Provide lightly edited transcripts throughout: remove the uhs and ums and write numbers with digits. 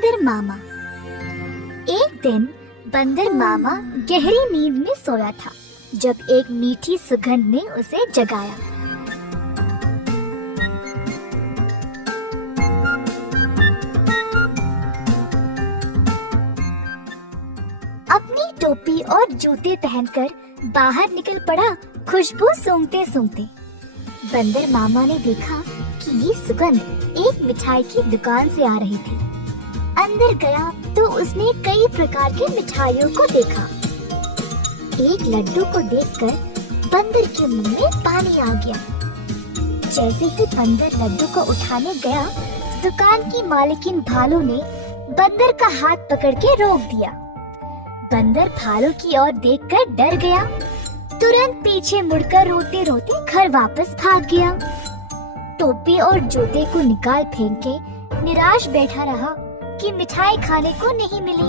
बंदर मामा। एक दिन बंदर मामा गहरी नींद में सोया था जब एक मीठी सुगंध ने उसे जगाया। अपनी टोपी और जूते पहनकर बाहर निकल पड़ा खुशबू सूंघते सूंघते। बंदर मामा ने देखा कि ये सुगंध एक मिठाई की दुकान से आ रही थी। अंदर गया तो उसने कई प्रकार की मिठाइयों को देखा। एक लड्डू को देखकर बंदर के मुंह में पानी आ गया। जैसे ही बंदर लड्डू को उठाने गया, दुकान की मालकिन भालू ने बंदर का हाथ पकड़ के रोक दिया। बंदर भालू की ओर देखकर डर गया, तुरंत पीछे मुड़कर रोते रोते घर वापस भाग गया। टोपी और जूते को निकाल फेंक के निराश बैठा रहा कि मिठाई खाने को नहीं मिली।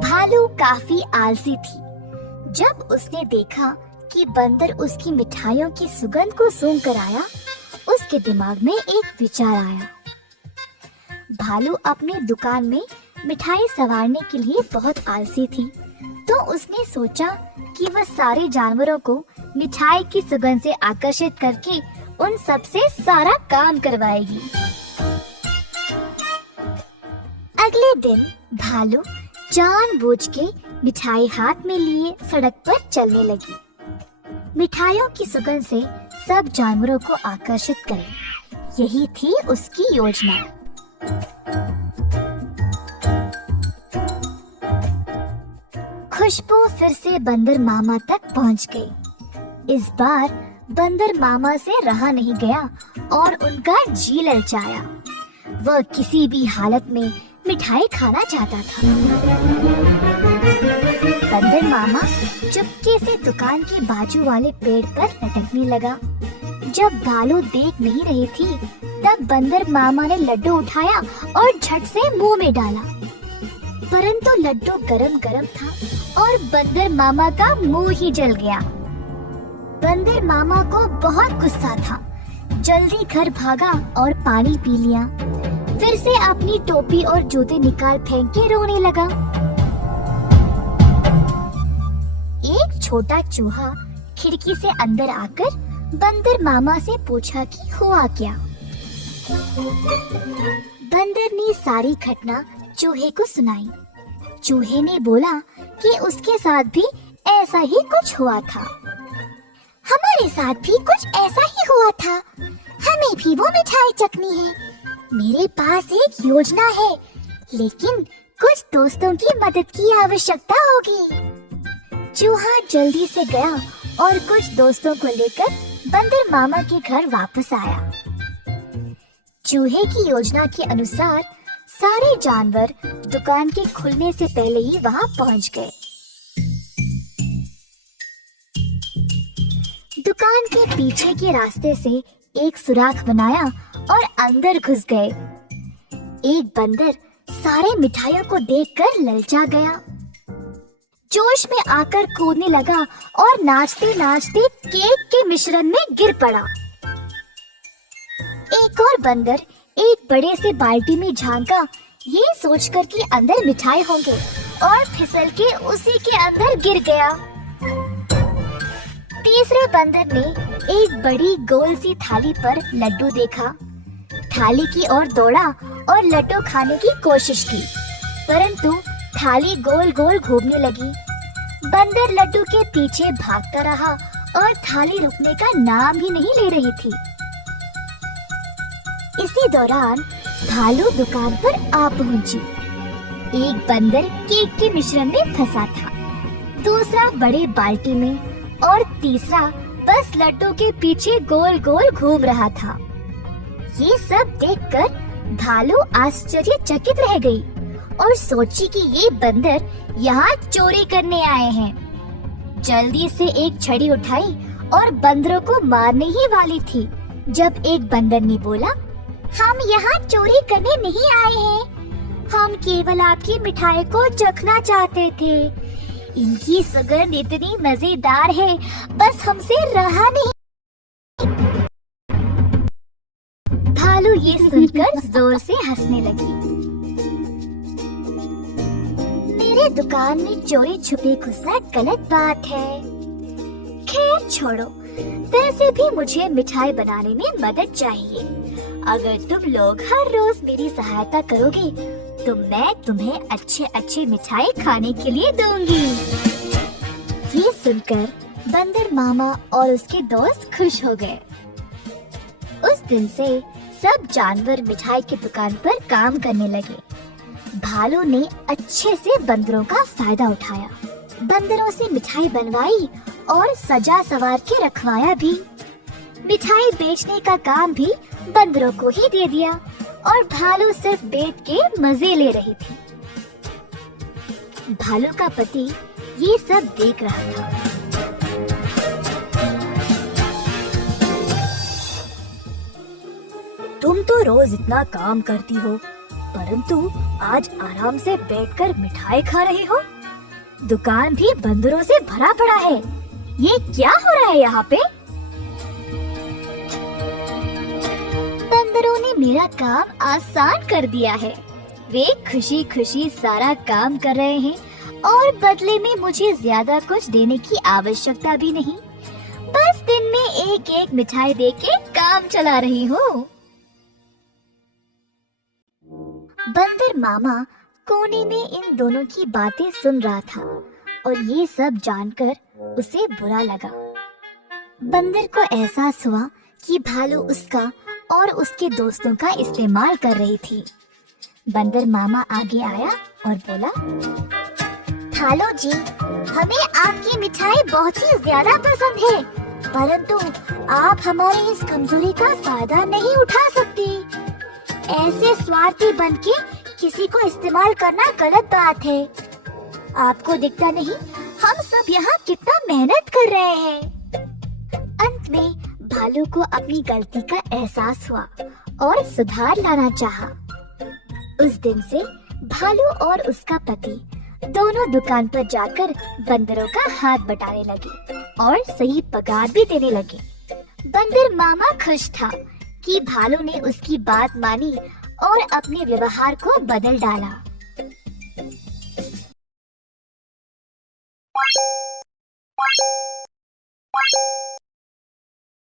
भालू काफी आलसी थी। जब उसने देखा कि बंदर उसकी मिठाइयों की सुगंध को सूंघ कर आया, उसके दिमाग में एक विचार आया। भालू अपनी दुकान में मिठाई संवारने के लिए बहुत आलसी थी, तो उसने सोचा कि वह सारे जानवरों को मिठाई की सुगंध से आकर्षित करके उन सबसे सारा काम करवाएगी। अगले दिन भालू जानबूझ के मिठाई हाथ में लिए सड़क पर चलने लगी। मिठाइयों की सुगंध से सब जानवरों को आकर्षित करे, यही थी उसकी योजना। खुशबू फिर से बंदर मामा तक पहुंच गई। इस बार बंदर मामा से रहा नहीं गया और उनका जी ललचाया। वह किसी भी हालत में मिठाई खाना चाहता था। बंदर मामा चुपके से दुकान के बाजू वाले पेड़ पर लटकने लगा। जब भालू देख नहीं रही थी, तब बंदर मामा ने लड्डू उठाया और झट से मुंह में डाला। परंतु लड्डू गरम गरम था और बंदर मामा का मुंह ही जल गया। बंदर मामा को बहुत गुस्सा था। जल्दी घर भागा और पानी पी लिया। फिर से अपनी टोपी और जूते निकाल फेंक के रोने लगा। एक छोटा चूहा खिड़की से अंदर आकर बंदर मामा से पूछा कि हुआ क्या। बंदर ने सारी घटना चूहे को सुनाई। चूहे ने बोला कि उसके साथ भी ऐसा ही कुछ हुआ था। हमारे साथ भी कुछ ऐसा ही हुआ था। हमें भी वो मिठाई चखनी है। मेरे पास एक योजना है, लेकिन कुछ दोस्तों की मदद की आवश्यकता होगी। चूहा जल्दी से गया और कुछ दोस्तों को लेकर बंदर मामा के घर वापस आया। चूहे की योजना के अनुसार सारे जानवर दुकान के खुलने से पहले ही वहां पहुंच गए। दुकान के पीछे के रास्ते से एक सुराख बनाया और अंदर घुस गए। एक बंदर सारे मिठाइयों को देखकर ललचा गया। जोश में आकर कूदने लगा और नाचते नाचते केक के मिश्रण में गिर पड़ा। एक और बंदर एक बड़े से बाल्टी में झांका, ये सोचकर कि अंदर मिठाई होंगे, और फिसल के उसी के अंदर गिर गया। तीसरे बंदर ने एक बड़ी गोल सी थाली पर लड्डू देखा। थाली की ओर दौड़ा और लड्डू खाने की कोशिश की, परंतु थाली गोल गोल घूमने लगी। बंदर लड्डू के पीछे भागता रहा और थाली रुकने का नाम ही नहीं ले रही थी। इसी दौरान भालू दुकान पर आ पहुंची। एक बंदर केक के मिश्रण में फंसा था, दूसरा बड़े बाल्टी में और तीसरा बस लड्डू के पीछे गोल गोल घूम रहा था। ये सब देखकर भालू आश्चर्यचकित रह गई और सोची कि ये बंदर यहाँ चोरी करने आए हैं। जल्दी से एक छड़ी उठाई और बंदरों को मारने ही वाली थी, जब एक बंदर ने बोला, हम यहाँ चोरी करने नहीं आए हैं, हम केवल आपकी मिठाई को चखना चाहते थे। इनकी सुगंध इतनी मजेदार है, बस हमसे रहा नहीं। भालू ये सुनकर जोर से हंसने लगी। मेरे दुकान में चोरी छुपे घुसना गलत बात है। खैर छोड़ो, वैसे भी मुझे मिठाई बनाने में मदद चाहिए। अगर तुम लोग हर रोज मेरी सहायता करोगे तो मैं तुम्हें अच्छे अच्छे मिठाई खाने के लिए दूंगी। ये सुनकर बंदर मामा और उसके दोस्त खुश हो गए। उस दिन से सब जानवर मिठाई की दुकान पर काम करने लगे। भालू ने अच्छे से बंदरों का फायदा उठाया, बंदरों से मिठाई बनवाई और सजा सवार के रखवाया भी। मिठाई बेचने का काम भी बंदरों को ही दे दिया और भालू सिर्फ बैठ के मजे ले रही थी। भालू का पति ये सब देख रहा था। तुम तो रोज इतना काम करती हो, परंतु आज आराम से बैठकर मिठाई खा रही हो। दुकान भी बंदरों से भरा पड़ा है। ये क्या हो रहा है यहाँ पे? बंदरों ने मेरा काम आसान कर दिया है। वे खुशी खुशी सारा काम कर रहे हैं और बदले में मुझे ज्यादा कुछ देने की आवश्यकता भी नहीं। बस दिन में एक एक मिठाई देके काम चला रही हूँ। बंदर मामा कोने में इन दोनों की बातें सुन रहा था और ये सब जानकर उसे बुरा लगा। बंदर को एहसास हुआ कि भालू उसका और उसके दोस्तों का इस्तेमाल कर रही थी। बंदर मामा आगे आया और बोला, भालू जी, हमें आपकी मिठाई बहुत ही ज्यादा पसंद है, परंतु आप हमारी इस कमजोरी का फायदा नहीं उठा सकती। ऐसे स्वार्थी बनके किसी को इस्तेमाल करना गलत बात है। आपको दिखता नहीं हम सब यहाँ कितना मेहनत कर रहे हैं। अंत में भालू को अपनी गलती का एहसास हुआ और सुधार लाना चाहा। उस दिन से भालू और उसका पति दोनों दुकान पर जाकर बंदरों का हाथ बटाने लगे और सही पगार भी देने लगे। बंदर मामा खुश था कि भालू ने उसकी बात मानी और अपने व्यवहार को बदल डाला।